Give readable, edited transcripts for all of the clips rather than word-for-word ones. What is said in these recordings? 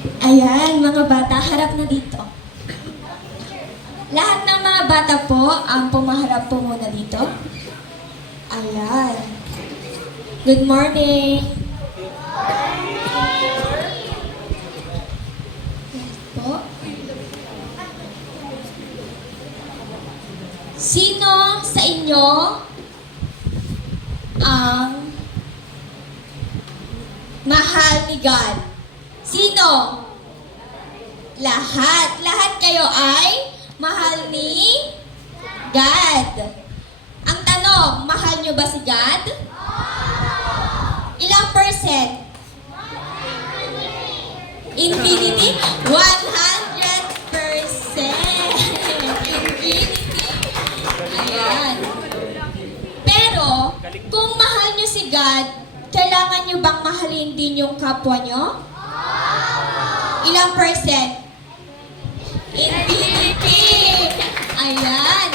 Ayan, mga bata, harap na dito. Lahat ng mga bata po, pumaharap po muna dito. Ayan. Good morning. Po. Sino sa inyo ang mahal ni God? Sino? Lahat. Lahat kayo ay mahal ni God. Ang tanong, mahal nyo ba si God? Ilang percent? Infinity? 100%. Infinity. Ayan. Pero, kung mahal nyo si God, kailangan nyo bang mahalin din yung kapwa nyo? Ilang percent? Infinity! Ayan.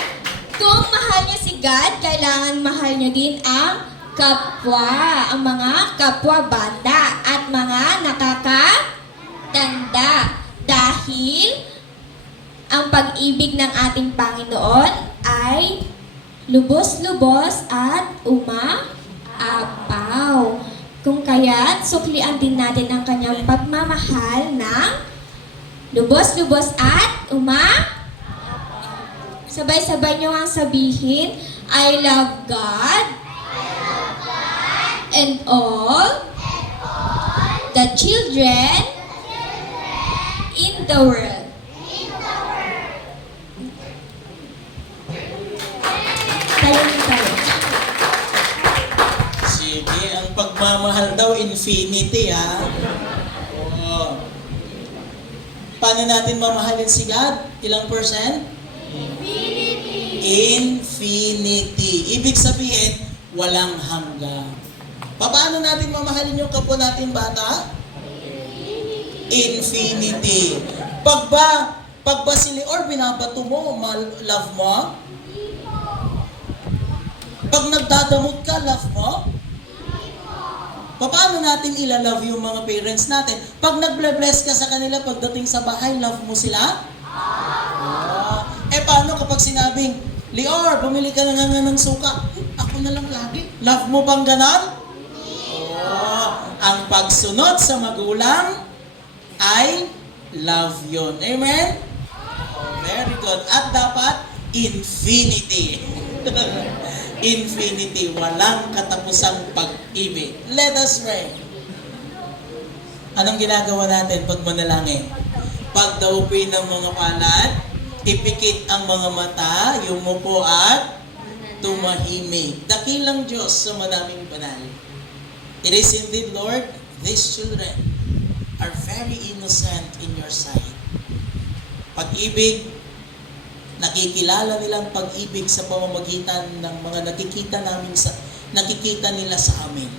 Kung mahal nyo si God, kailangan mahal nyo din ang kapwa. Ang mga kapwa bata at mga nakakatanda. Dahil ang pag-ibig ng ating Panginoon ay lubos-lubos at umaapaw. Kung kaya't suklian din natin ang kanyang pagmamahal ng lubos-lubos at sabay-sabay nyo ang sabihin, I love God and all the children in the world. Tayo. Sige, ang pagmamahal daw, infinity, ha? Oo. Paano natin mamahalin si God? Ilang percent? Infinity. Ibig sabihin, walang hanggang. Paano natin mamahalin yung kapwa natin bata? Infinity. Pag ba si Leor binabato mo, love mo? Pag nagdadamot ka, love mo? Paano natin ilalove yung mga parents natin? Pag nag-bless ka sa kanila pagdating sa bahay, love mo sila? Paano kapag sinabing, Leor, bumili ka na nga ng suka. Ako na lang lagi. Love mo bang ganon? Ang pagsunod sa magulang ay love yun. Amen? Very good. At dapat, infinity. Infinity. Walang katapusang pag-ibig. Let us pray. Anong ginagawa natin pag manalangin? Pagdaupin ng mga palad, ipikit ang mga mata, yumupo at tumahimik. Dakilang Diyos sa madaming banal. It is indeed, Lord, these children are very innocent in your sight. Pag-ibig, nakikilala nilang pag-ibig sa pamamagitan ng mga nakikita nila sa amin.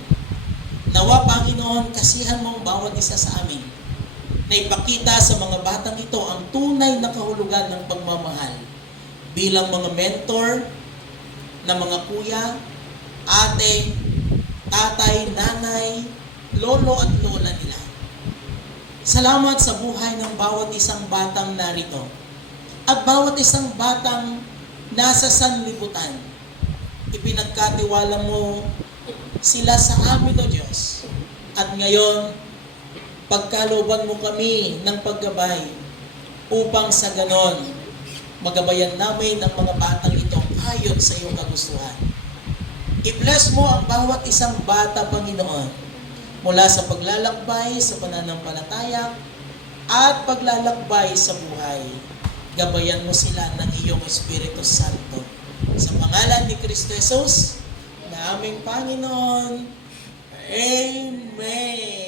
Nawa, Panginoon, kasihan mo ang bawat isa sa amin na ipakita sa mga batang ito ang tunay na kahulugan ng pagmamahal bilang mga mentor na mga kuya, ate, tatay, nanay, lolo at lola nila. Salamat sa buhay ng bawat isang batang narito at bawat isang batang nasa sanlibutan. Ipinagkatiwala mo sila sa amin, O Diyos. At ngayon, pagkalooban mo kami ng paggabay upang sa ganon, magabayan namin ang mga batang ito ayon sa iyong kagustuhan. I-bless mo ang bawat isang bata, Panginoon, mula sa paglalakbay sa pananampalataya at paglalakbay sa buhay. Gabayan mo sila ng iyong Espiritu Santo. Sa pangalan ni Kristo Jesus, na aming Panginoon. Amen.